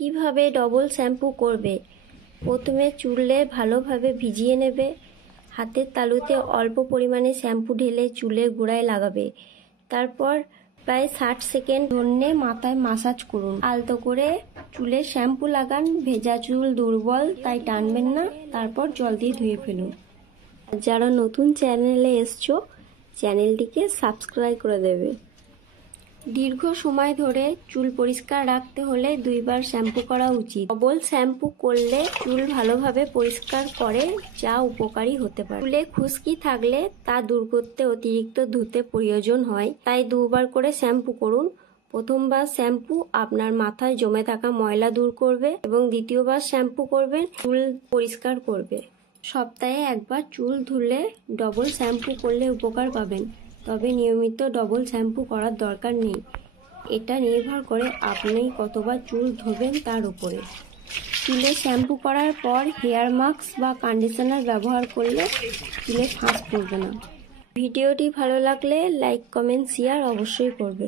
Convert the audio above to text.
কিভাবে double shampoo করবে। প্রথমে চুলে ভালোভাবে ভিজিয়ে নেবে। হাতের তালুতে অল্প পরিমাণে শ্যাম্পু ঢেলে চুলের গোড়ায় লাগাবে। তারপর প্রায় 60 সেকেন্ড ধরে মাথায় মাসাজ করুন। আলতো করে চুলে শ্যাম্পু লাগান। ভেজা চুল দুর্বল, তাই টানবেন না। তারপর জল দিয়ে ধুয়ে ফেলুন। যারা নতুন চ্যানেলে এসছো, চ্যানেলটিকে সাবস্ক্রাইব করে দেবে। দীর্ঘ সময় ধরে চুল পরিষ্কার রাখতে হলে 2 বার শ্যাম্পু করা উচিত। ডবল শ্যাম্পু করলে চুল ভালোভাবে পরিষ্কার করে, যা উপকারী হতে পারে। চুলে খুশকি থাকলে তা দূর করতে অতিরিক্ত ধুতে প্রয়োজন হয়, তাই 2 বার করে শ্যাম্পু করুন। প্রথমবার শ্যাম্পু আপনার মাথায় জমে থাকা ময়লা দূর করবে এবং দ্বিতীয়বার শ্যাম্পু করবেন চুল পরিষ্কার করবে। সপ্তাহে একবার চুল ধুলে ডবল শ্যাম্পু করলে উপকার পাবেন, তবে নিয়মিত ডবল শ্যাম্পু করার দরকার নেই। এটা নির্ভর করে আপনি কতবার চুল ধোবেন তার উপরে। চুলে শ্যাম্পু করার পর হেয়ার মাস্ক বা কন্ডিশনার ব্যবহার করলে চুলে ফাঁস পড়বে না। ভিডিওটি ভালো লাগলে লাইক, কমেন্ট, শেয়ার অবশ্যই করবে।